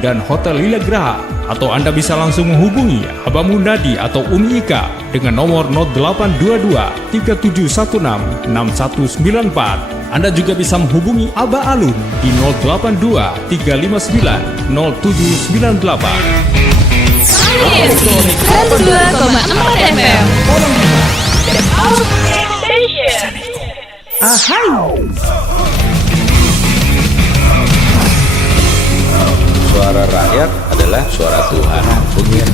dan Hotel Lila Graha. Atau Anda bisa langsung menghubungi Abah Mundadi atau Umi Ika dengan nomor 0822 3716 6194. Anda juga bisa menghubungi Abah Alun di 082 359 0798. 102,4 FM. Ahai. Suara rakyat adalah suara Tuhan.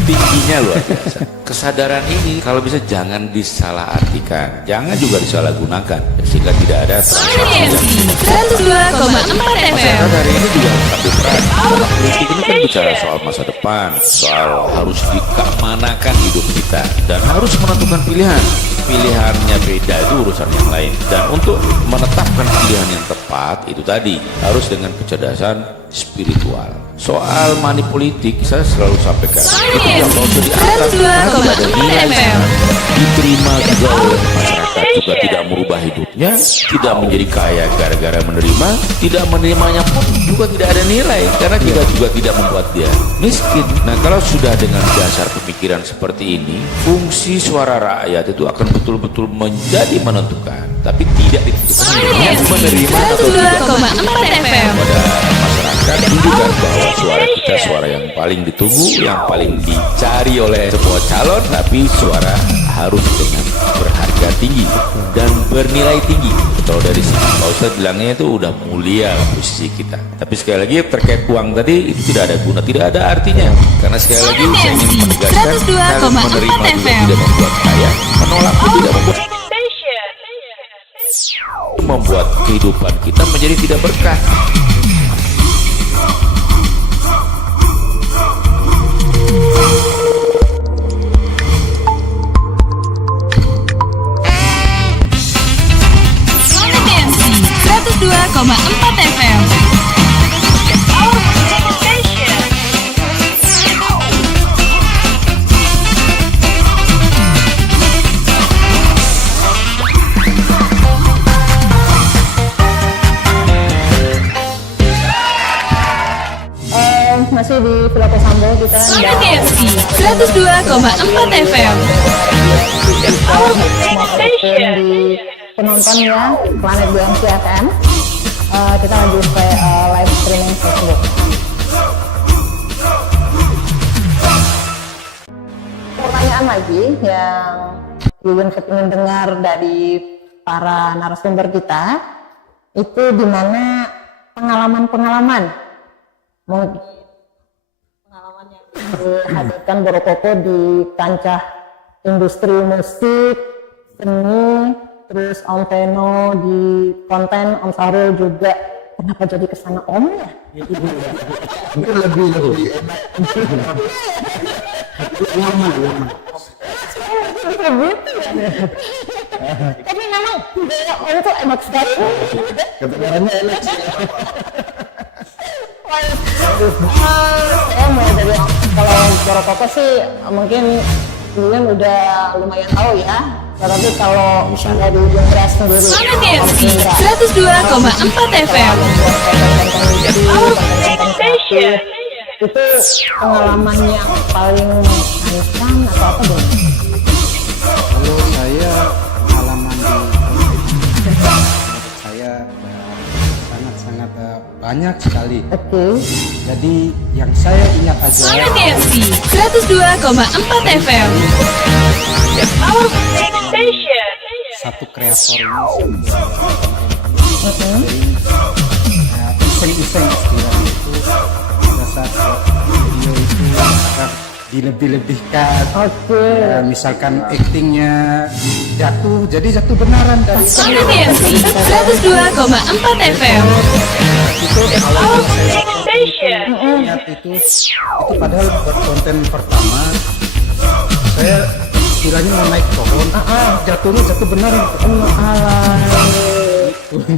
Tingginya luar biasa. Kesadaran ini kalau bisa jangan disalahartikan, jangan juga disalahgunakan, sehingga tidak ada Frekuensi 102,4 FM. Masyarakat hari ini juga ambil peran. Dalam politik ini kan bicara soal masa depan, soal harus dikemanakan hidup kita, dan harus menentukan pilihan. Pilihannya beda itu urusan yang lain. Dan untuk menetapkan pilihan yang tepat itu tadi harus dengan kecerdasan spiritual. Soal money politik saya selalu sampaikan itu yang mau diangkat karena ada nilai diterima juga oleh masyarakat, juga tidak merubah hidupnya, tidak menjadi kaya gara-gara menerima, tidak menerimanya pun juga tidak ada nilai karena kita juga tidak membuat dia miskin. Nah, kalau sudah dengan dasar pemikiran seperti ini, fungsi suara rakyat itu akan betul-betul menjadi menentukan, tapi tidak ditentukan dengan menerima atau tidak pada masyarakat. Tunjukkan bahwa suara kita suara yang paling ditunggu, yang paling dicari oleh semua calon, tapi suara harus dengan berharga tinggi dan bernilai tinggi. Kalau dari sini Pak Ustadz bilangnya itu udah mulia posisi kita, tapi sekali lagi terkait uang tadi itu tidak ada guna, tidak ada artinya, karena sekali lagi saya ingin menegaskan kalau menerima juga tidak membuat kaya, menolak pun tidak membuat kehidupan kita menjadi tidak berkah. Frekuensi 102,4 FM. Masih di Villa Kosambo kita Frekuensi 102,4 FM. di penonton ya Planet BMC FM. Kita lagi live streaming Facebook. Pertanyaan lagi yang Yuyun kepingin dengar dari para narasumber kita itu di mana pengalaman yang dihadirkan Borokoko di kancah industri musik, seni, terus Om Teno di konten, Om Sahrul juga. Kenapa jadi kesana Om ya? Mungkin lebih enak. Tapi memang Om itu enak sekali. Kedengarannya enak sih. Saya mulai dari kalau Borokoko sih mungkin Yuyun udah lumayan tahu ya. Tetapi kalau misalnya di Ujung Beras sendiri Frekuensi 102,4 FM. itu pengalaman yang paling menyenangkan atau apa dong? Kalau saya pengalaman di saya sangat-sangat banyak sekali. Oke. Jadi yang saya ingat aja Frekuensi 102,4 FM. satu kreator ini iseng-iseng istilahnya itu pada saat video itu dilebih-lebihkan. Ya, misalkan aktingnya jatuh, jadi jatuh benaran dari Frekuensi 102,4 FM. itu awalnya saya lihat itu padahal buat konten pertama saya kiranya mau naik pohon, jatuhnya jatuh beneran.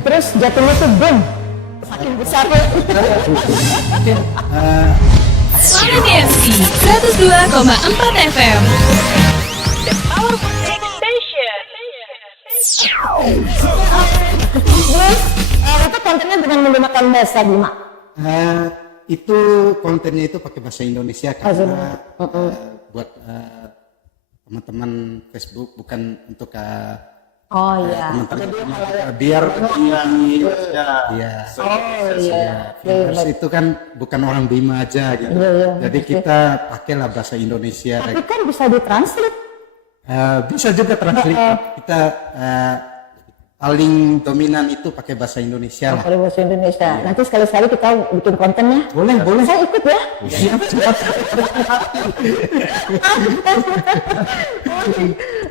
Terus jatuhnya tuh boom, saking besarnya. Frekuensi 102,4 FM. Terus itu kontennya dengan menggunakan bahasa Bima. itu kontennya itu pakai bahasa Indonesia karena buat teman-teman Facebook, bukan untuk Oh iya. biar ya. Oh iya. Viewers itu kan bukan orang Bima aja gitu. Iya. Jadi kita pakailah bahasa Indonesia. Tapi kan bisa ditranslate. Bisa juga translate. Kita paling dominan itu pakai bahasa Indonesia lah. Kalau bahasa Indonesia. Nanti sekali-sekali kita bikin kontennya. Boleh. Saya ikut ya. Siap.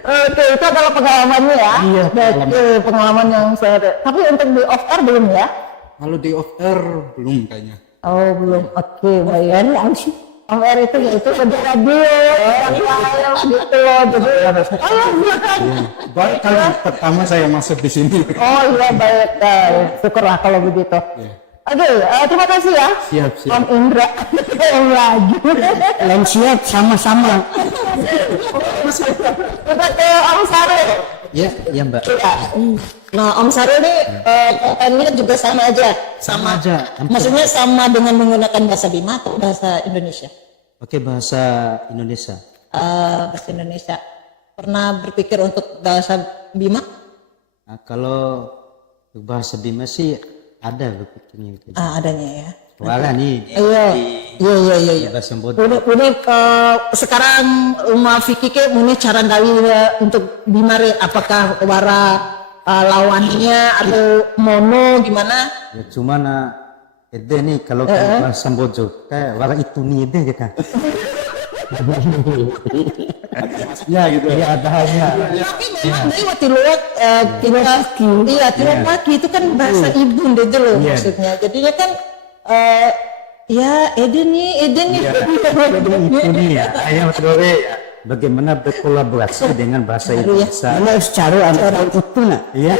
Oke, itu adalah pengalamannya ya. Iya, Pengalaman yang saya ada. Tapi untuk di off air belum ya? Kalau di off air belum kayaknya. Oh belum. Oke, baik. Off air itu yaitu kerja radio, live gitu loh. Jadi, Baik, kali pertama saya masuk di sini. oh iya baik. Syukurlah kalau begitu. Oke, terima kasih ya. Siap. Om Indra yang lagi. Lain siap sama-sama. Kita ke Om Sarul. Iya Mbak. Ya. Nah, Om Sarul ini kontennya juga sama aja. Sama aja. Maksudnya sama dengan menggunakan bahasa Bima atau bahasa Indonesia? Oke, bahasa Indonesia. Bahasa Indonesia. Pernah berpikir untuk bahasa Bima? Nah, kalau bahasa Bima sih ada berpikirnya gitu. Adanya ya. Wala nih. Iya. Bahasa bodoh. Ini sekarang Vicky ke muni cara gawi untuk Bima re, apakah wara lawannya atau mono gimana? Ya cuma ede nih kalau bahasa bodoh kayak wala itu nih ede kan. Ya gitu. Iya ada hanya. Tapi memang ini waktu luar tiluan pagi itu kan bahasa ibu deh loh maksudnya. Jadinya kan ya Eden nih. Itu nih ya. Ayah betul ya. Bagaimana berkolaborasi dengan bahasa Indonesia? Mana secara orang itu nak? Iya.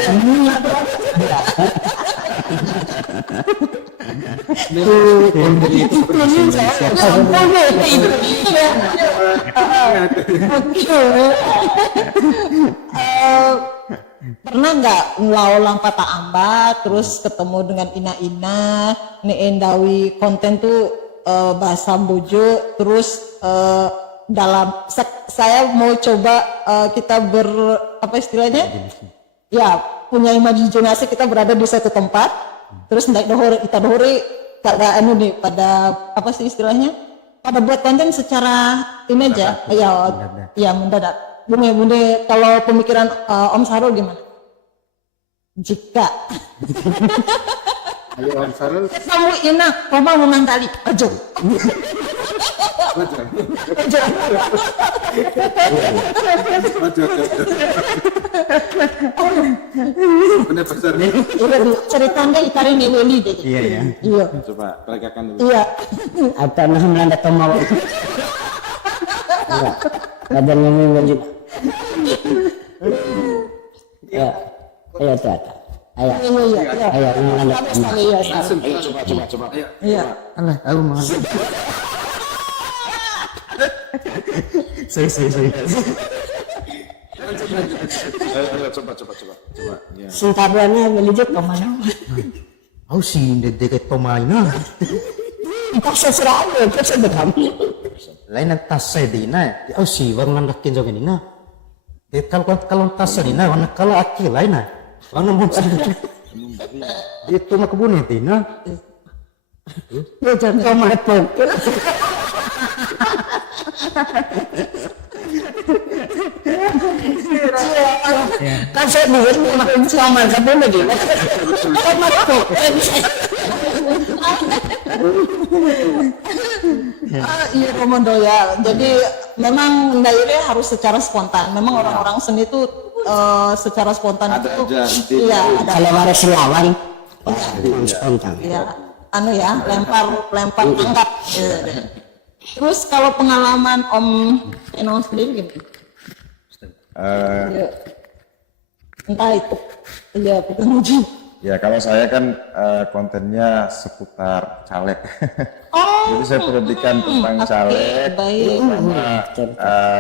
Pernah nggak ngelawan Pata Amba terus ketemu dengan Ina neendawi konten tuh bahasa Bojo terus dalam saya mau coba kita apa istilahnya ya punya imajinasi kita berada di satu tempat terus naik dohori pada nih pada apa sih istilahnya pada buat konten secara ini aja ya mendadak. Bune kalau pemikiran Om Sarul gimana? Jika Ayo Om Sarul. kamu enak, kamu menang kali, ajo. Ceritanya itari Weli deh. Iya. Coba peragakan dulu. Iya. Atau nah melanda tomau. Ada ngomong lanjut. Ya, ayo tata. Ayo melanda tomau. Coba. Iya. Allah, aku mau. Saya. Coba. Ya. Sintabannya menuju ke mana? Aku sih deket tomaina. Paksa seraya, paksa berkami. Lain tas saya dina. Aku sih warna lakin juga dina. Kalau tas saya dina warna kalau aki lain warna muncul. Itu nak kebun dina. Ya jangan kau mati. Kan saya duit makin sama kamu lagi. Iya Komodo ya. Jadi memang Ndaire harus secara spontan. Memang orang-orang seni itu secara spontan itu iya ada. Kalau harus lawan, spontan. Iya, lempar angkat. Terus kalau pengalaman Om Eno sendiri gimana? Ya. Entah itu, ya bukan uji. Ya kalau saya kan kontennya seputar caleg. Oh, Jadi saya pendidikan tentang caleg, baik. sama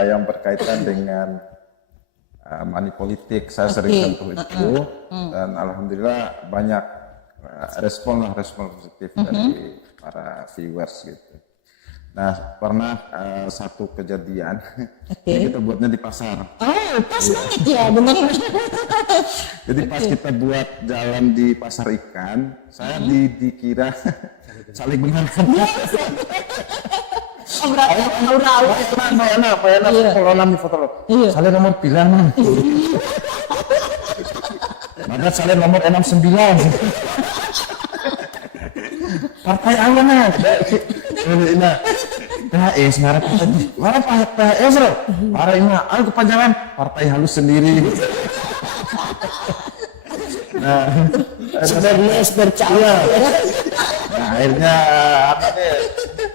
yang berkaitan dengan money politik. Saya sering sentuh itu, dan alhamdulillah banyak respon positif dari para viewers gitu. Nah, pernah satu kejadian ini kita buatnya di pasar. Oh, pas banget ya, benar. Jadi pas kita buat jalan di pasar ikan, saya dikira saling menghargai. Oh, berarti Pak Yana, kalau nami foto lo. Salin nomor pilihan man. Maka salin nomor 69. Partai apa nah? PHS ngarep tadi. Mana PHS lo? Para ini, aku kepanjangan partai halus sendiri. Nah, sebenarnya bercanda. Nah, akhirnya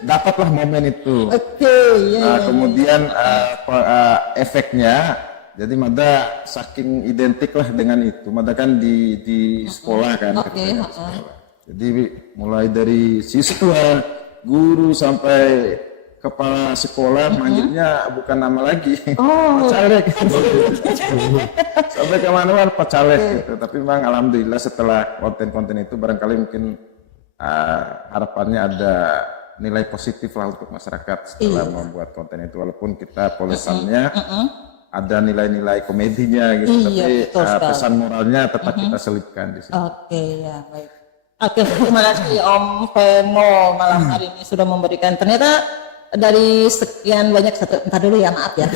dapatlah momen itu. Oke, Kemudian efeknya, jadi Mada saking identik lah dengan itu. Mada kan di sekolah kan. Oke, sekolah. Jadi mulai dari siswa, guru sampai kepala sekolah manggilnya bukan nama lagi. Pak Caleg. Sampai kemana-mana Pak Caleg gitu. Tapi memang alhamdulillah setelah konten-konten itu barangkali mungkin harapannya ada nilai positif lah untuk masyarakat setelah membuat konten itu, walaupun kita polesannya ada nilai-nilai komedinya gitu, tapi pesan moralnya tetap kita selipkan di sini. Oke, ya baik. Oke, terima kasih Om Veno malam hari ini sudah memberikan, ternyata dari sekian banyak entar dulu ya, maaf ya.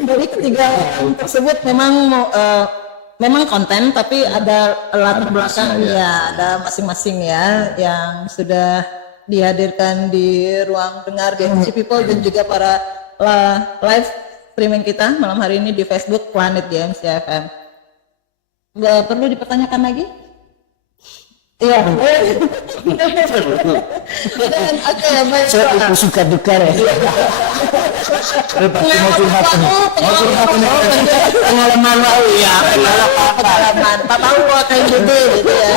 Dari ketiga orang tersebut memang konten, tapi ada latar belakang ya, ada masing-masing ya yang sudah dihadirkan di ruang dengar GMC People dan juga para live streaming kita malam hari ini di Facebook Planet GMC FM. Nggak perlu dipertanyakan lagi? Iya. Oke, baik. saya itu suka duka ya. Pengalaman lalu ya, pengalaman. Pak tahu kayak gitu ya.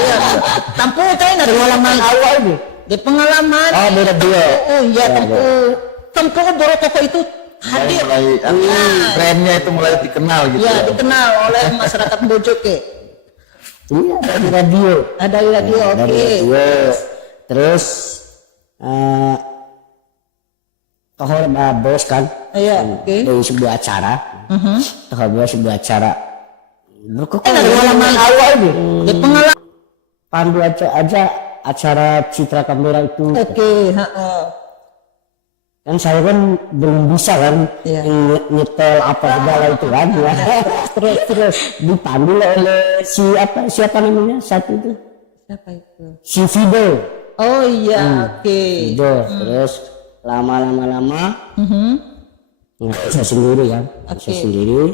Tampu kayak ada pengalaman awal ini. Di pengalaman. Oh, beda dua. Oh iya, tampu Boro Koko itu hadir. Brandnya itu mulai dikenal gitu. Ya, dikenal oleh masyarakat Bojoke. Iya, dari radio. Ada di radio, oke. Terus tohor bos kan. Iya, oke. Dari sebuah acara. Tohor bos sebuah acara. Berkokok Ada pengalaman awal ini. Di pengalaman. pandu aja acara citra kamera itu. Oke, Kan saya kan belum bisa kan nyetel apa segala itu kan ya. terus dipandu oleh siapa namanya satu itu, Siapa itu? si Fido. Oh iya, oke. Fido. Terus lama saya sendiri kan, saya sendiri.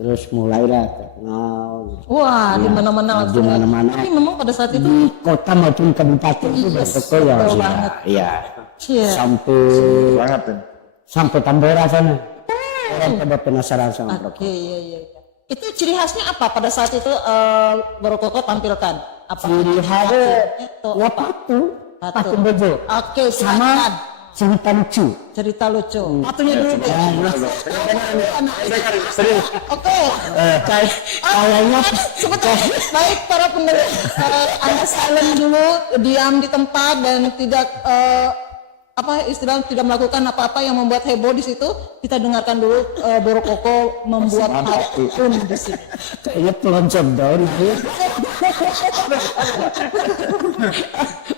Terus mulailah terkenal. Wah, di mana-mana langsung. Di mana-mana. Tapi memang pada saat itu Di kota maupun kabupaten itu betul ya. betul banget. Iya. Iya. Banget ya. Sampai Tambora sana. Orang pada penasaran sama Oke, iya. Itu ciri khasnya apa pada saat itu Boro Koko tampilkan? Apa Ciri khasnya itu? ya patu bojo. Oke, Sama silakan. cerita lucu. Cerita lucu. Patunya dulu deh. Oke. Kayaknya Sebentar. Baik para pendengar, Anda silent dulu, diam di tempat dan tidak tidak melakukan apa-apa yang membuat heboh di situ. Kita dengarkan dulu Boro Koko membuat apapun di sini. kayaknya peloncat daun.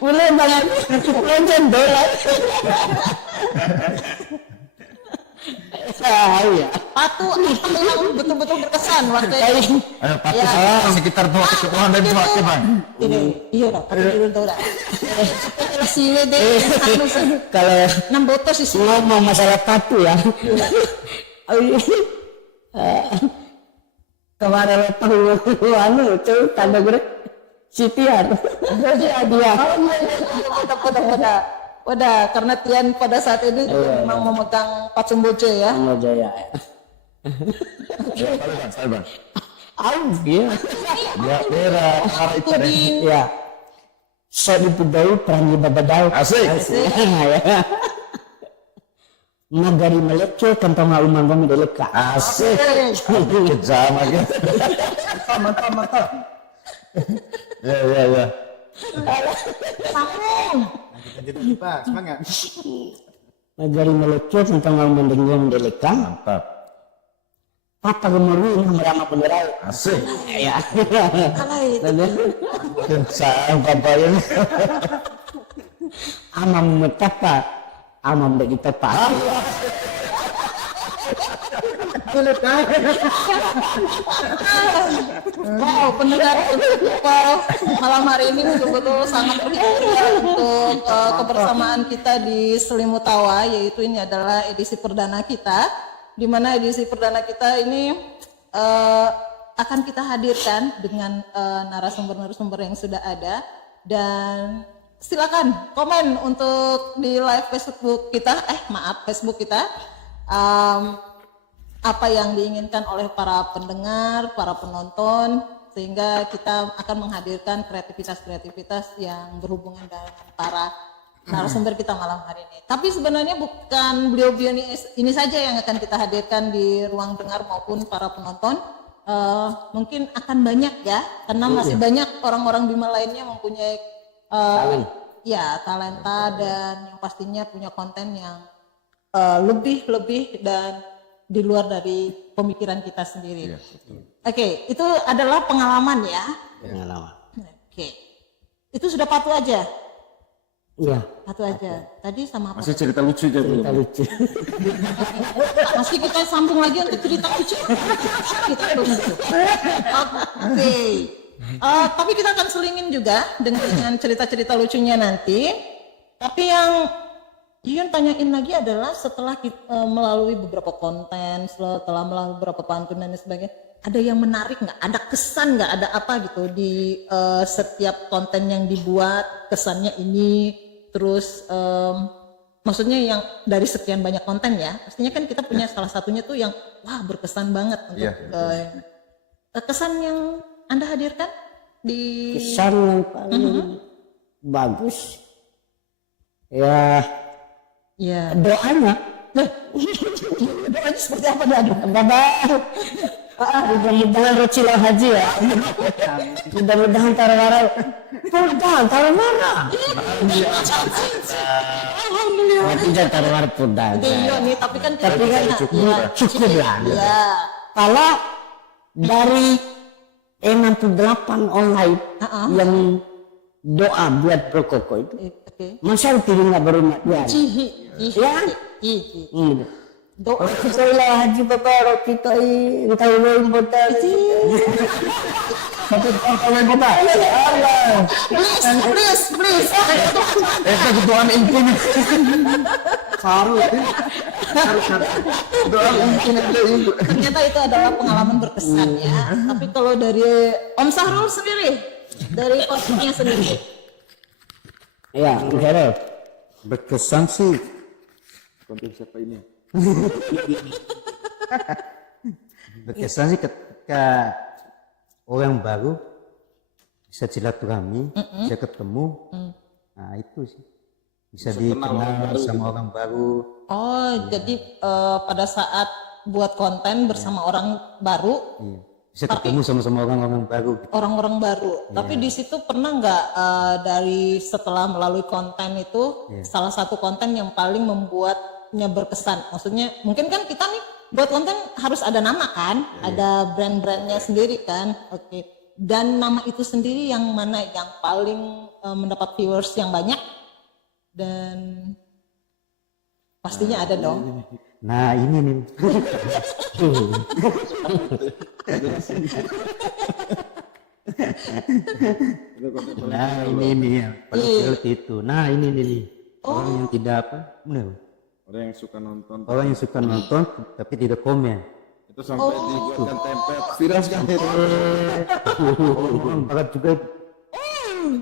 Boleh banget peloncat daun. Iya. Patu apa yang betul-betul berkesan waktu itu? Patuh saya sekitar 2 kesepuan dan 2 Bang. Ini iya lah, patu dulu tuh lah. Sini deh, Kalau enam botol sih. ngomong masalah patu ya. Kemarin tahu itu tanda gue Sitian. Dia. Udah, karena Tian pada saat ini memang memegang Patsum Bojo ya. Sama Jaya. Saya Bang. Iya. Ya, merah, arah itu deh. Ya. So dipudai perangi babadau. Asik. Ya. Magari meleceh kantong umang kami deleka. Asik. Kejam aja. Mantap. Ya. Sambung. Pak, semangat. Magari meleceh kantong umang deleka. Mantap. Papa gemeru merama penderai. Asik. Ya. Kalah itu. Kejam papanya. Amam metapa, amam bagi tepat. Wow, pendengar malam hari ini betul-betul sangat berhibur ya untuk kebersamaan kita di Selimut Tawa, yaitu ini adalah edisi perdana kita, di mana edisi perdana kita ini akan kita hadirkan dengan narasumber-narasumber yang sudah ada. Dan silakan komen untuk di live Facebook kita, Facebook kita, apa yang diinginkan oleh para pendengar, para penonton, sehingga kita akan menghadirkan kreativitas yang berhubungan dengan para narasumber kita malam hari ini. Tapi sebenarnya bukan beliau-beliau ini saja yang akan kita hadirkan di ruang dengar maupun para penonton. Mungkin akan banyak ya, karena masih banyak orang-orang Bima lainnya mempunyai talenta dan yang pastinya punya konten yang lebih dan di luar dari pemikiran kita sendiri. Oke, itu adalah pengalaman ya. Pengalaman. Oke, itu sudah patuh aja. Iya. Patuh aja. Tadi sama apa? Masih cerita lucu aja belum? Kita lucu. Masih kita sambung lagi untuk cerita lucu. Kita tunggu. Oke. Tapi kita akan selingin juga dengan cerita-cerita lucunya nanti. Tapi yang Yuyun tanyain lagi adalah setelah kita melalui beberapa konten, setelah melalui beberapa pantun dan sebagainya, ada yang menarik nggak? Ada kesan nggak? Ada apa gitu di setiap konten yang dibuat, kesannya ini, terus maksudnya yang dari sekian banyak konten ya, pastinya kan kita punya salah satunya tuh yang wah berkesan banget untuk kesan yang Anda hadirkan di Kesan yang paling bagus. Ya. Ya. Doanya. Doanya seperti apa dah? Mudah-mudahan Rocilah Haji ya. Mudah-mudahan tarawara. Alhamdulillah. Tidak tarawara pudang. Iya nih, tapi kan cukup lah. Ya. Kalau dari 68 online yang doa buat Prokoko itu, masa pilih nggak berumah ya? Ya. Doa Rocilah Haji Bapak kita entah yang botak. Satu tahun botak. Please. Ketuaan impun. Ternyata itu adalah pengalaman berkesan ya. Tapi kalau dari Om Sahrul sendiri, dari posisinya sendiri. Ya, Gerald. Berkesan sih. Konten siapa ini? Berkesan sih ketika orang baru bisa silaturahmi, bisa ketemu. Nah itu sih. Bisa dikenal sama orang baru. Oh, jadi pada saat buat konten bersama orang baru, bisa ketemu sama orang-orang baru. Orang-orang baru. Tapi di situ pernah nggak dari setelah melalui konten itu salah satu konten yang paling membuatnya berkesan? Maksudnya mungkin kan kita nih buat konten harus ada nama kan, ada brand-brandnya sendiri kan. Oke. Dan nama itu sendiri yang mana yang paling mendapat viewers yang banyak? Dan pastinya ada dong. Nah ini nih. Nah ini nih pada seperti itu. Nah ini nih orang yang tidak apa? Benar. Orang yang suka nonton. Orang yang suka nonton tapi tidak komen. Itu sampai dibuatkan template viral sekali. Orang berat juga.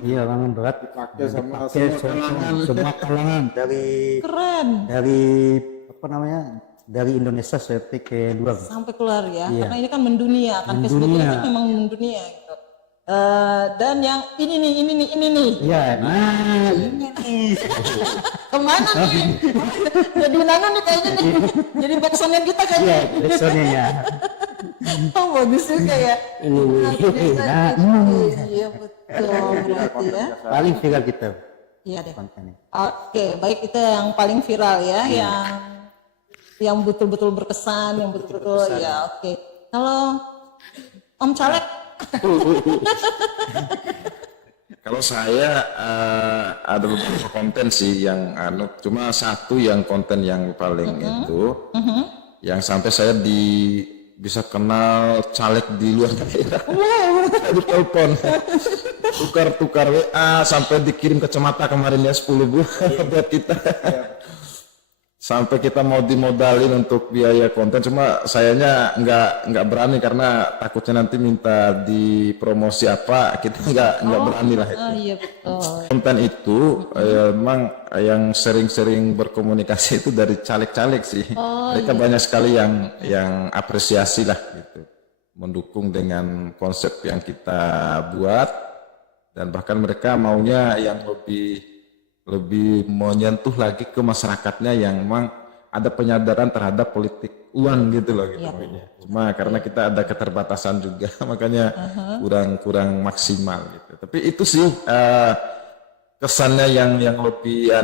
Iya orang berat Dipakai sama semua kalangan dari Keren. apa namanya dari Indonesia sampai ke luar. Sampai keluar ya, Iya. karena ini kan mendunia kan, Facebook ini Mendunia. kan memang mendunia gitu. Dan yang ini nih. Iya, nah ini nih. Kemana nih? Jadi nano nih kayaknya nih. Jadi backsoundnya kita Iya, kayaknya. backsoundnya. Oh bagus juga ya. Ini. Nah, Iya betul berarti ya. paling viral kita Iya deh. kontennya. Oke, baik itu yang paling viral ya, yang betul-betul berkesan, yang betul-betul ya. Oke. Kalau Om Caleg, Kalau saya ada beberapa konten sih yang cuma satu yang konten yang paling itu yang sampai saya bisa kenal caleg di luar daerah. Di telepon tukar WA sampai dikirim kacamata kemarin ya 10 buah buat kita. Sampai kita mau dimodalin untuk biaya konten, cuma sayanya nggak berani karena takutnya nanti minta dipromosi apa, kita nggak berani lah itu. iya betul. Konten itu memang yang sering-sering berkomunikasi itu dari caleg-caleg sih. Mereka banyak sekali yang apresiasi lah gitu, mendukung dengan konsep yang kita buat, dan bahkan mereka maunya yang lebih menyentuh lagi ke masyarakatnya yang memang ada penyadaran terhadap politik uang gitu loh gitu. Cuma karena kita ada keterbatasan juga makanya kurang maksimal gitu. Tapi itu sih kesannya yang lebih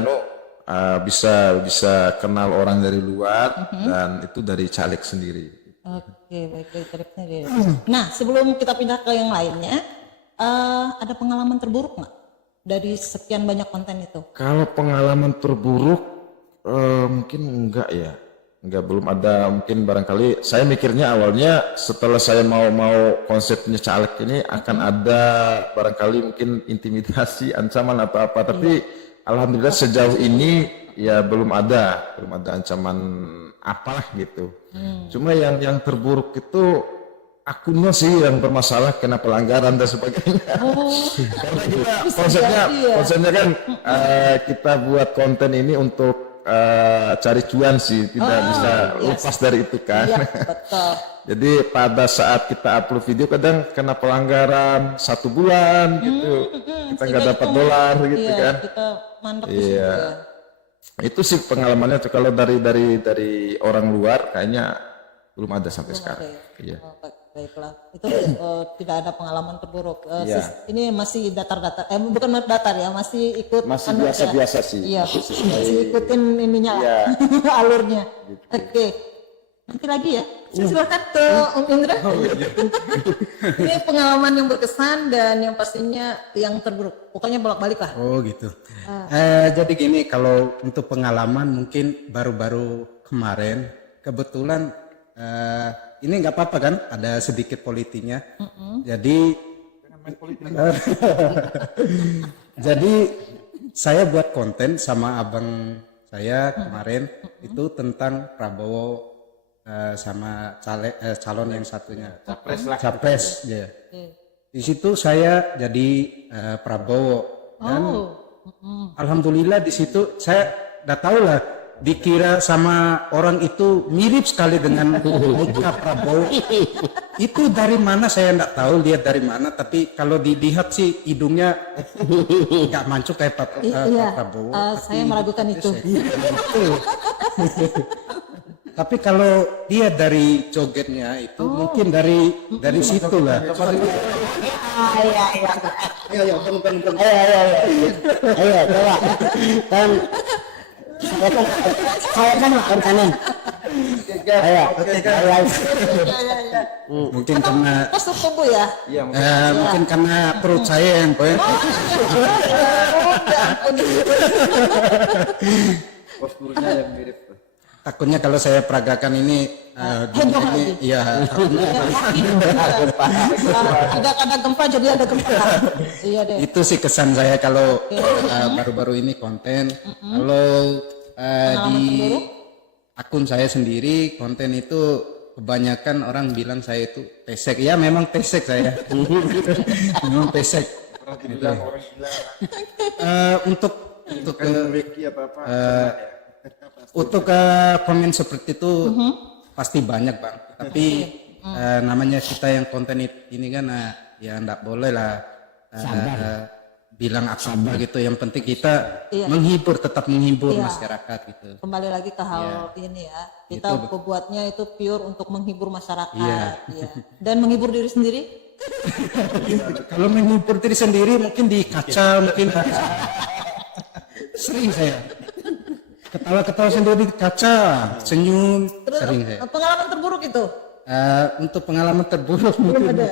bisa kenal orang dari luar dan itu dari caleg sendiri. Oke, baik dari tripnya dia. Nah, sebelum kita pindah ke yang lainnya, ada pengalaman terburuk nggak dari sekian banyak konten itu? Kalau pengalaman terburuk mungkin enggak ya, belum ada. Mungkin barangkali saya mikirnya awalnya setelah saya mau konsepnya caleg ini akan ada barangkali mungkin intimidasi, ancaman atau apa. Tapi alhamdulillah sejauh ini ya belum ada ancaman apalah gitu. Cuma yang terburuk itu akunnya sih yang bermasalah, kena pelanggaran dan sebagainya. Karena kita konsepnya kan kita buat konten ini untuk cari cuan sih, tidak bisa lepas dari itu kan. Iya, betul. Jadi pada saat kita upload video kadang kena pelanggaran 1 bulan gitu, kita nggak dapat dolar gitu kan. Kita mandek di situ ya. Itu sih pengalamannya tuh. Kalau dari orang luar kayaknya belum ada sampai sekarang. Iya. Baiklah, itu tidak ada pengalaman terburuk. Ini masih datar-datar, bukan datar ya, masih ikut. Masih biasa-biasa sih. Iya, masih ikutin ininya lah, alurnya. Oke, nanti lagi ya. Silakan ke Om Indra. Ini pengalaman yang berkesan dan yang pastinya yang terburuk. Pokoknya bolak-balik lah. Oh gitu. Jadi gini, kalau untuk pengalaman mungkin baru-baru kemarin kebetulan ini nggak apa-apa kan, ada sedikit politiknya. Jadi jadi saya buat konten sama abang saya kemarin itu tentang Prabowo sama calon yang satunya capres ya. Di situ saya jadi Prabowo dan alhamdulillah di situ saya udah tahu lah, dikira sama orang itu mirip sekali dengan muka Prabowo. Itu dari mana saya enggak tahu, lihat dari mana, tapi kalau dilihat sih hidungnya nggak mancung kayak Prabowo. Saya meragukan itu. Tapi kalau dia dari jogetnya itu mungkin dari situ lah. Ayo, coba. Kan saya kan makan kanan. Ayo. Mungkin karena Postur tubuh ya. mungkin karena perut saya yang Posturnya yang mirip. takutnya kalau saya peragakan ini iya Ada gempa jadi ada gempa. Iya deh. itu sih kesan saya kalau baru-baru ini konten. Kalau di akun saya sendiri konten itu kebanyakan orang bilang saya itu pesek. Ya memang pesek saya. Memang pesek. Untuk komen seperti itu pasti banyak bang. Tapi namanya kita yang konten ini kan ya enggak boleh lah bilang apa gitu. Yang penting kita menghibur, tetap menghibur masyarakat gitu. Kembali lagi ke hal ini ya, kita membuatnya itu pure untuk menghibur masyarakat, dan menghibur diri sendiri. Kalau menghibur diri sendiri mungkin di kaca, mungkin sering saya ketawa-ketawa sendiri di kaca, senyum. Terus sering saya. pengalaman terburuk itu? Untuk pengalaman terburuk Belum mungkin ada.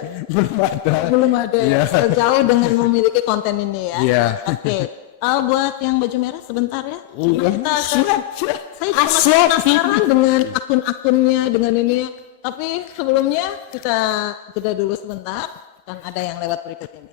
Belum ada. Iya. Sejauh dengan memiliki konten ini ya. Iya. Oke. Buat yang baju merah sebentar ya. Coba kita saya cuma Asyik. penasaran dengan akun-akunnya, dengan ini. Tapi sebelumnya kita jeda dulu sebentar. Kan ada yang lewat berikut ini.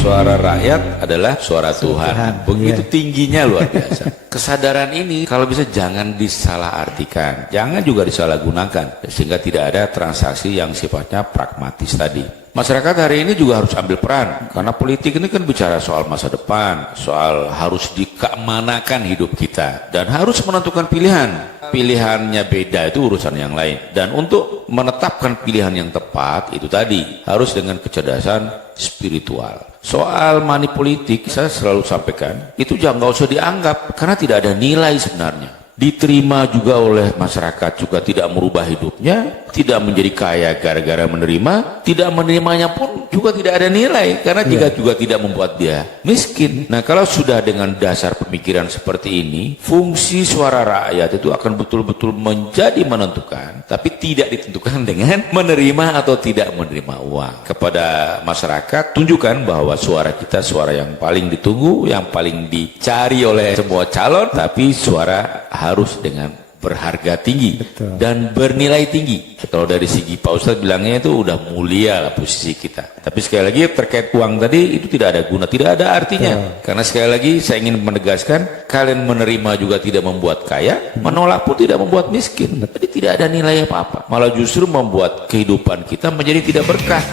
Suara rakyat adalah suara Tuhan. Begitu tingginya luar biasa. Kesadaran ini kalau bisa jangan disalahartikan, jangan juga disalahgunakan, sehingga tidak ada transaksi yang sifatnya pragmatis tadi. Masyarakat hari ini juga harus ambil peran, karena politik ini kan bicara soal masa depan, soal harus dikemanakan hidup kita, dan harus menentukan pilihan. Pilihannya beda, itu urusan yang lain. Dan untuk menetapkan pilihan yang tepat, itu tadi harus dengan kecerdasan spiritual. Soal money politik, saya selalu sampaikan, itu jangan nggak usah dianggap, karena tidak ada nilai sebenarnya. Diterima juga oleh masyarakat, juga tidak merubah hidupnya, tidak menjadi kaya gara-gara menerima, tidak menerimanya pun juga tidak ada nilai, karena juga tidak membuat dia miskin. Nah, kalau sudah dengan dasar pemikiran seperti ini, fungsi suara rakyat itu akan betul-betul menjadi menentukan, tapi tidak ditentukan dengan menerima atau tidak menerima uang. Kepada masyarakat, tunjukkan bahwa suara kita suara yang paling ditunggu, yang paling dicari oleh semua calon, tapi suara harus dengan berharga tinggi dan bernilai tinggi. Kalau dari segi Pak Ustadz bilangnya itu udah mulia lah posisi kita. Tapi sekali lagi terkait uang tadi itu tidak ada guna, tidak ada artinya. Karena sekali lagi saya ingin menegaskan, kalian menerima juga tidak membuat kaya, menolak pun tidak membuat miskin. Jadi tidak ada nilai apa-apa. Malah justru membuat kehidupan kita menjadi tidak berkah.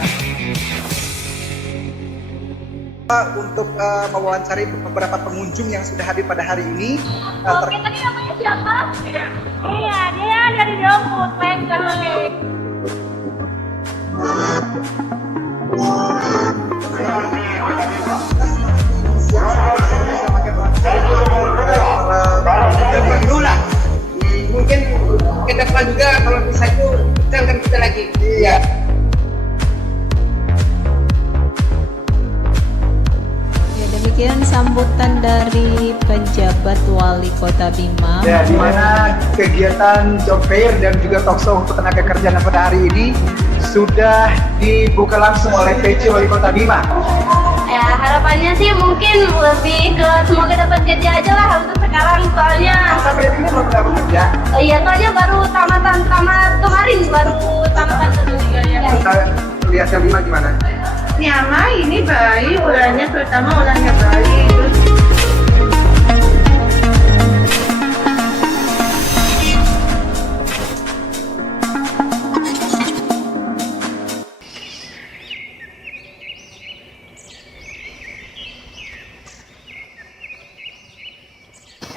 Untuk mewawancari beberapa pengunjung yang sudah hadir pada hari ini. Tadi namanya siapa? Iya, dia dari Domput, Mungkin ke depan juga kalau bisa itu jangan kita lagi. Iya. Demikian sambutan dari penjabat Wali Kota Bima. Ya, di mana kegiatan job fair dan juga talkshow untuk tenaga kerja pada hari ini sudah dibuka langsung oleh PC Wali Kota Bima. Ya, harapannya sih mungkin lebih ke semoga dapat kerja aja lah untuk sekarang, soalnya Sampai ini belum dapat kerja. iya, soalnya baru tamat kemarin, baru tamatan juga ya. Kita lihat yang Bima gimana? Nyama ini baik, ulangnya terutama ulangnya baik.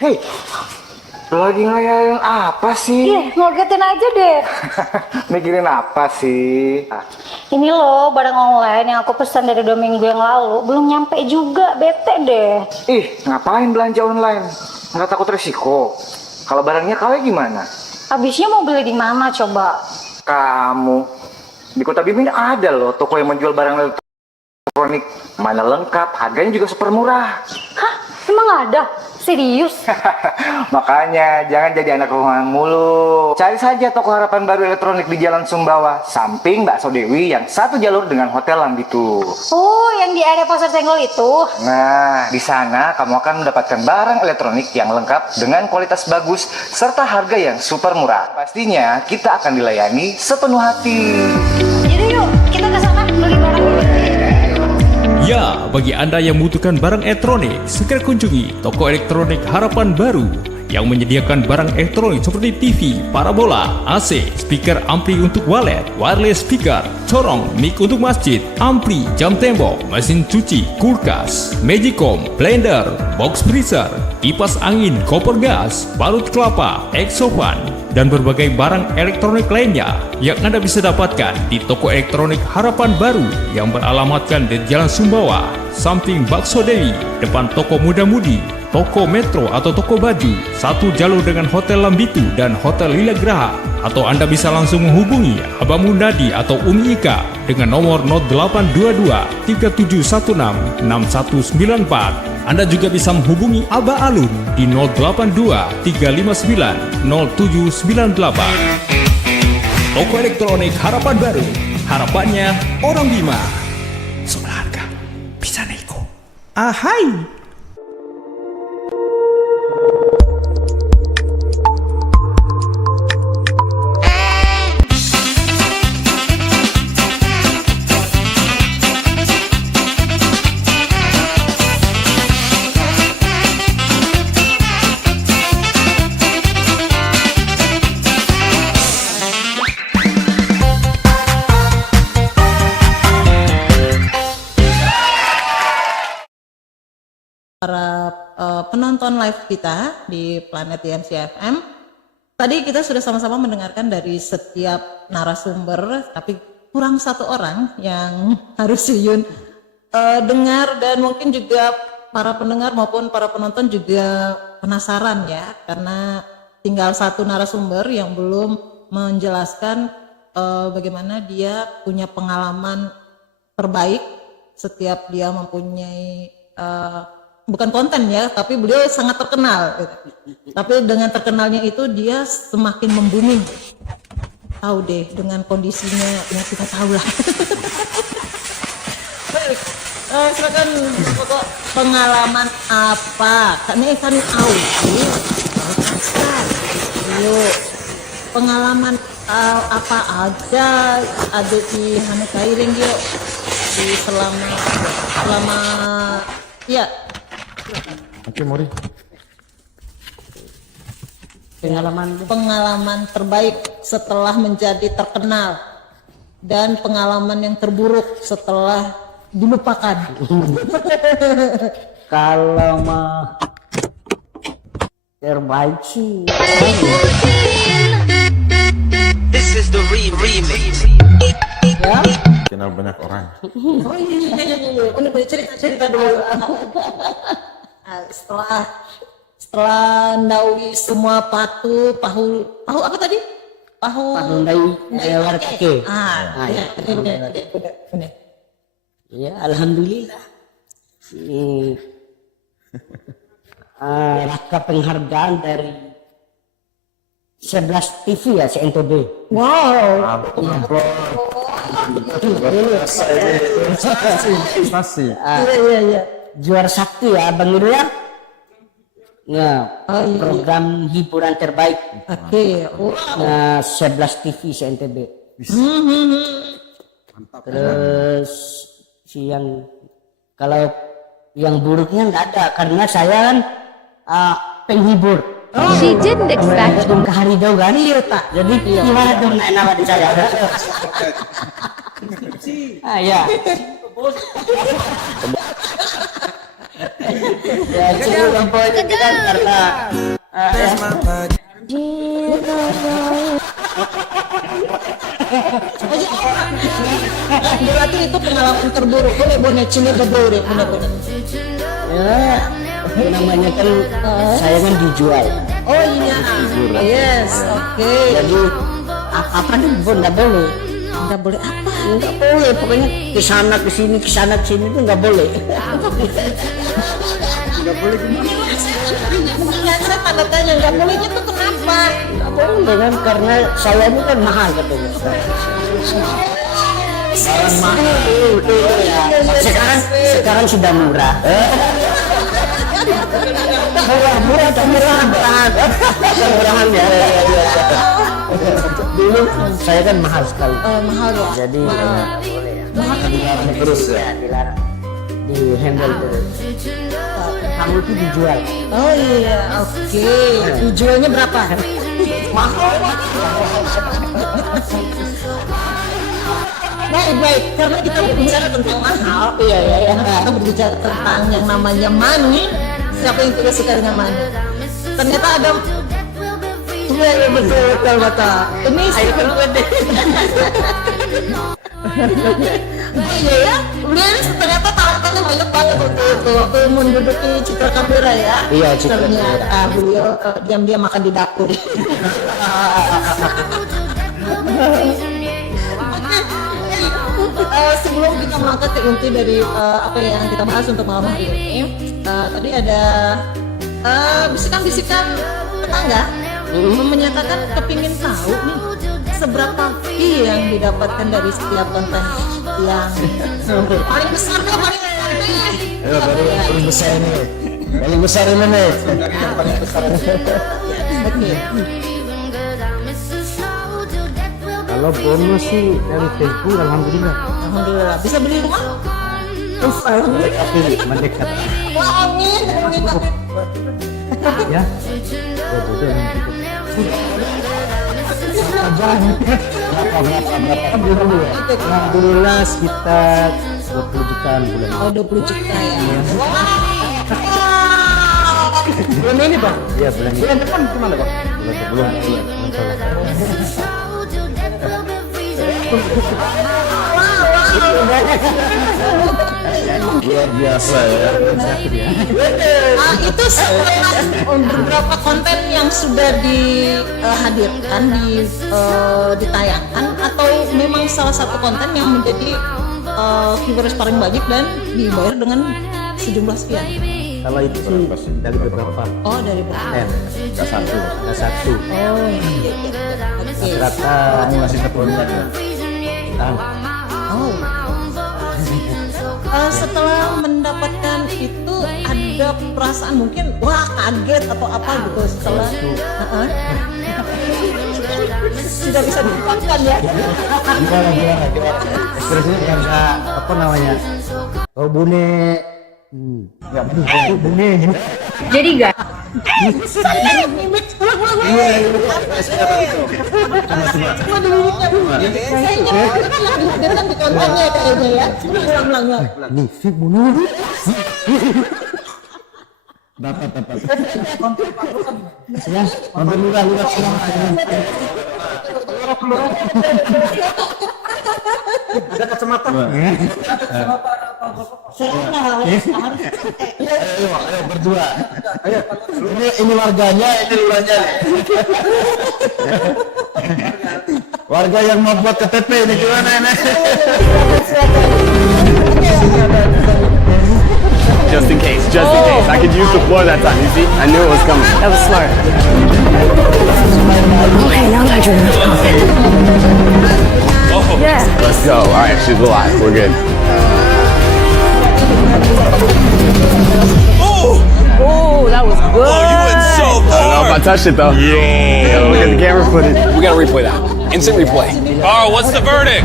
Hei, lagi ngayalin apa sih? Ngogetin aja deh. Mikirin apa sih? Ini loh barang online yang aku pesan dari 2 minggu yang lalu belum nyampe juga, bete deh. Ih, ngapain belanja online? Nggak takut resiko? Kalau barangnya KW gimana? Habisnya mau beli di mana coba? Kamu di Kota Bima ini ada loh toko yang menjual barang elektronik, mana lengkap, harganya juga super murah. Hah? Emang ada? Serius? Makanya jangan jadi anak rumahan mulu. Cari saja toko Harapan Baru Elektronik di Jalan Sumbawa, samping Bakso Dewi yang satu jalur dengan Hotel Lambitu. Oh, yang di area Pasar Senggol itu? Nah, di sana kamu akan mendapatkan barang elektronik yang lengkap dengan kualitas bagus serta harga yang super murah. Pastinya kita akan dilayani sepenuh hati. Jadi yuk, kita ke sana beli barang ini. Ya, bagi Anda yang membutuhkan barang elektronik, segera kunjungi toko elektronik Harapan Baru yang menyediakan barang elektronik seperti TV, parabola, AC, speaker ampli untuk wallet, wireless speaker, corong, mic untuk masjid, ampli, jam tembok, mesin cuci, kulkas, magicom, blender, box freezer, kipas angin, kompor gas, balut kelapa, exofan, dan berbagai barang elektronik lainnya yang Anda bisa dapatkan di toko elektronik Harapan Baru yang beralamatkan di Jalan Sumbawa, samping Bakso Dewi, depan toko Muda Mudi, toko Metro atau toko baju, satu jalur dengan Hotel Lambitu dan Hotel Lila Graha. Atau Anda bisa langsung menghubungi Abang Mundadi atau Umi Ika dengan nomor 0822 3716 6194. Anda juga bisa menghubungi Aba Alun di 082 359 0798. Toko elektronik Harapan Baru, harapannya orang Bima. Soal harga bisa nego. Ahai. Para penonton live kita di Planet TMC FM. Tadi kita sudah sama-sama mendengarkan dari setiap narasumber, tapi kurang satu orang yang harus Yuyun dengar, dan mungkin juga para pendengar maupun para penonton juga penasaran ya, karena tinggal satu narasumber yang belum menjelaskan bagaimana dia punya pengalaman terbaik setiap dia mempunyai bukan konten ya, tapi beliau sangat terkenal gitu. Tapi dengan terkenalnya itu dia semakin membuming. Tahu deh dengan kondisinya yang kita tahu lah. Baik, silakan pokok pengalaman apa? Karena kan yuk, pengalaman apa aja ada di Hanu Kairing yuk di selama ya. Oke, Mori. Pengalaman terbaik setelah menjadi terkenal dan pengalaman yang terburuk setelah dilupakan. Kalau mah terbaik sih. This is the remix. Ya. Kenal banyak orang. Oh iya. Udah cerita dulu. Setelah ndawi semua pahu apa tadi? Pahu ndawi lewat kaki. Benar. Ya, alhamdulillah. Raka penghargaan dari 11 TV ya, CNTB. Wow. Prestasi. Iya. Juara sakti ya, Bang Nurul ya. Nah, program hiburan terbaik. Oke. 11 TV CNTB. Terus siang kalau yang buruknya nggak ada karena saya kan penghibur. She didn't expect. Belum ke hari jauh kan? Iya tak. Jadi gimana dong naik nama di saya? Ya. Ya cukup pokoknya kita karena berarti itu pengalaman terburuk. Boleh cini berdua benar. ya namanya kan saya kan dijual. Oh iya. Yes, oke. Jadi apa nih pun nggak boleh. Nggak boleh apa? Nggak boleh, pokoknya kesana kesini tuh nggak boleh. Nggak boleh gimana? Saya tanda tanya nggak bolehnya tuh kenapa? Nggak boleh kan karena saya ini kan mahal katanya. Barang mahal. Sekarang sudah murah. Murahan ya. Dulu saya kan mahal sekali. Mahal ya. Jadi dilarang terus ya. Dilarang. Di handle terus. kamu itu dijual. Oh iya, oke. Dijualnya berapa? Mahal. Baik, karena kita berbicara tentang mahal. Iya. Kita berbicara tentang yang namanya money. Siapa yang tidak suka dengan money? Ternyata ada. Iya, betul. Ini iya ya, beliau ternyata talentannya banyak banget waktu menduduki Citra Kamera ya. Iya, Citra ternyata beliau diam-diam makan di dapur. Sebelum kita mengangkat ke inti dari apa yang kita bahas untuk malam hari ini, tadi ada bisikan-bisikan tetangga menyatakan kepingin tahu nih seberapa fee yang didapatkan dari setiap konten yang paling besar tuh paling besar ini. Paling besar ini nih. Paling besar. Kalau bonus sih dari Facebook, alhamdulillah. Bisa beli rumah? Tapi mendekat. Wah, amin. Ya. Alhamdulillah sekitar 20 jutaan bulan. Oh, 20 juta ya. Bulan ini Bang? Iya, bulan ini. Bulan depan gimana Bang? Bulan Luar biasa ya. Itu beberapa konten yang sudah dihadirkan, ditayangkan, atau memang salah satu konten yang menjadi viewers paling banyak dan dibayar dengan sejumlah sekian. Kalau itu sih dari beberapa. Oh, dari berapa? Gak satu. Oh, iya. Oke. Rata Masih keturunan ya. Oh. Setelah mendapatkan itu ada perasaan mungkin wah kaget atau apa gitu setelah tidak bisa dilupakan ya. Terusnya karena apa namanya? Oh bune. Enggak bune. Jadi enggak? Dapat. Ya, alhamdulillah lurah semua. Ada kacamata. Ayo berdua. Ayo. Ini warganya, ini lurahnya. Warga yang mau buat KTP ini gimana ini? Just in case. I could use the floor that time. You see? I knew it was coming. That was smart. Okay, now that you're Yeah. Let's go. All right, she's alive. We're good. Oh, that was good. I don't know if I touched it though. Yeah. Look at the camera footage. We gotta replay that. Instant replay. Carl, what's the verdict?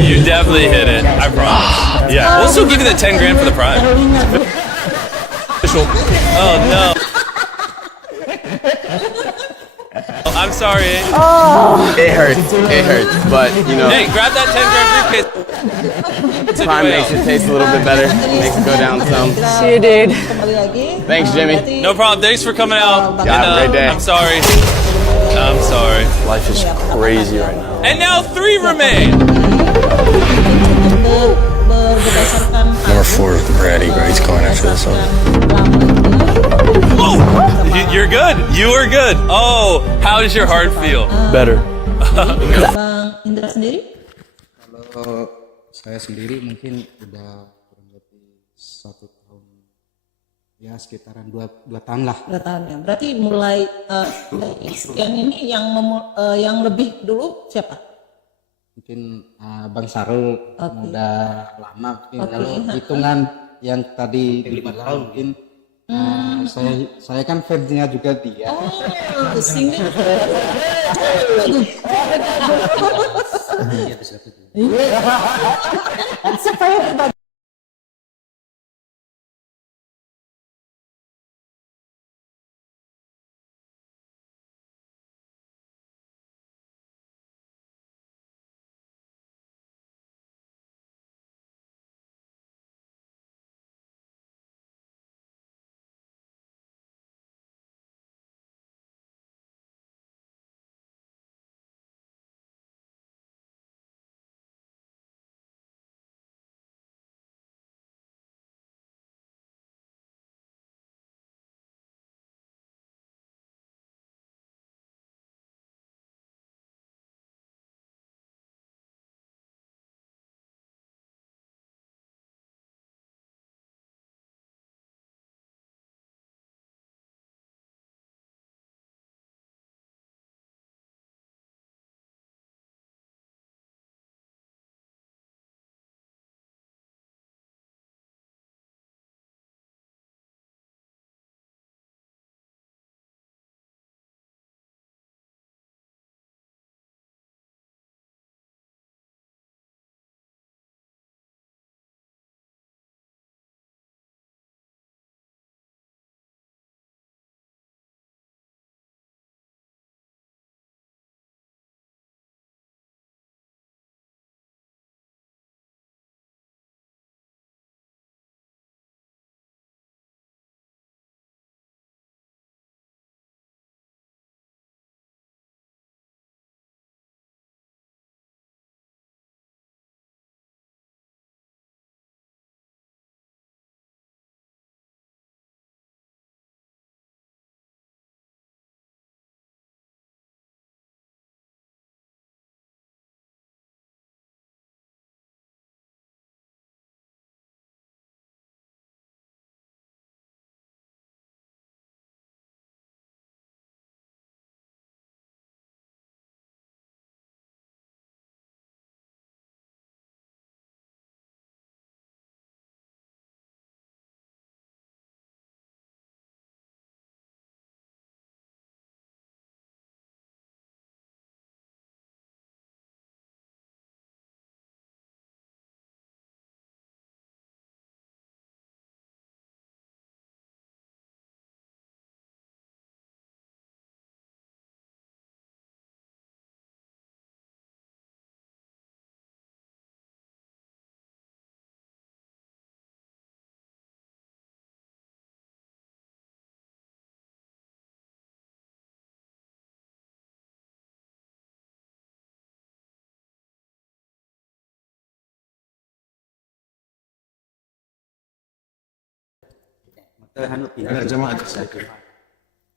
You definitely hit it. I promise. Yeah, we'll still give you the 10 grand for the prize. Oh no. I'm sorry. It hurts. But you know, Hey, grab that 10 grand briefcase. time makes it taste a little bit better. Makes it go down some. See you, dude. Kembali lagi. Thanks, Jimmy. No problem. Thanks for coming out. Yeah, have a great day. I'm sorry. I'm sorry. Life is crazy right now. And now 3 remain. Number 4 is Brady. Brady's going after this one. Oh, you're good. You are good. Oh, how does your heart feel? Better. Bang Indra sendiri? Kalau saya sendiri mungkin udah kurang lebih 1 tahun, ya sekitaran 2 tahun lah. 2 tahun ya. Berarti mulai yang ini yang lebih dulu siapa? Mungkin Bang Sarul udah lama mungkin. Kalau hitungan yang tadi dibilang mungkin Saya kan fansnya juga dia. Oh, sini. Supaya berbagi.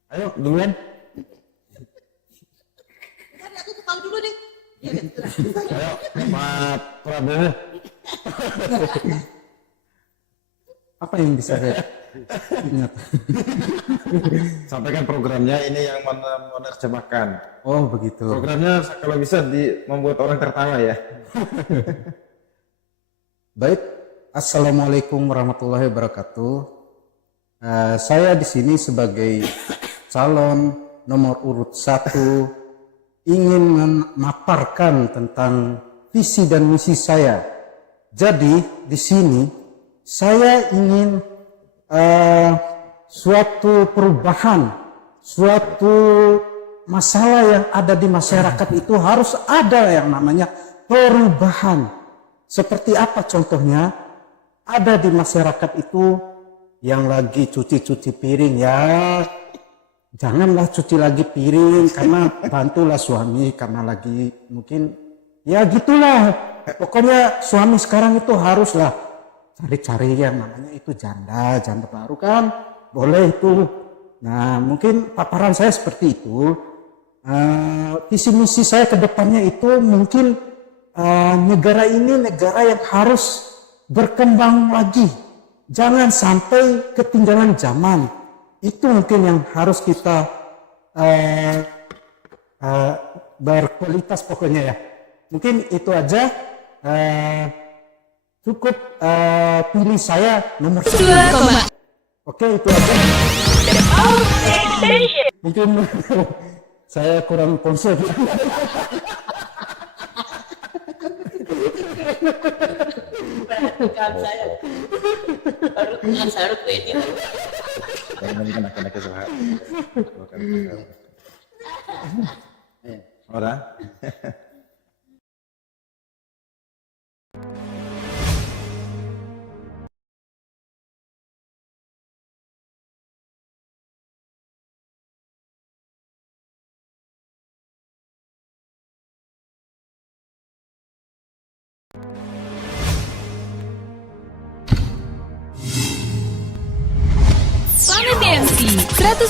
Ayo duluan. Aku ke dulu deh. Ayo Pak Prabowo. Apa yang bisa saya ingat? Sampaikan programnya, ini yang menerjemahkan. Oh begitu. Programnya kalau bisa membuat orang tertawa ya. Baik, Assalamualaikum warahmatullahi wabarakatuh. Saya di sini sebagai calon nomor urut 1 ingin memaparkan tentang visi dan misi saya. Jadi di sini saya ingin suatu perubahan, suatu masalah yang ada di masyarakat itu harus ada yang namanya perubahan. Seperti apa contohnya? Ada di masyarakat itu yang lagi cuci-cuci piring, ya janganlah cuci lagi piring karena bantulah suami karena lagi mungkin ya gitulah. Pokoknya suami sekarang itu haruslah cari-cari yang namanya itu janda baru kan, boleh itu. Nah mungkin paparan saya seperti itu. Visi misi saya ke depannya itu mungkin negara ini negara yang harus berkembang lagi. Jangan sampai ketinggalan zaman. Itu mungkin yang harus kita berkualitas pokoknya ya. Mungkin itu aja. Cukup pilih saya nomor 1. Oke, itu aja. Mungkin saya kurang konsep. Ora. Planet DMC 100%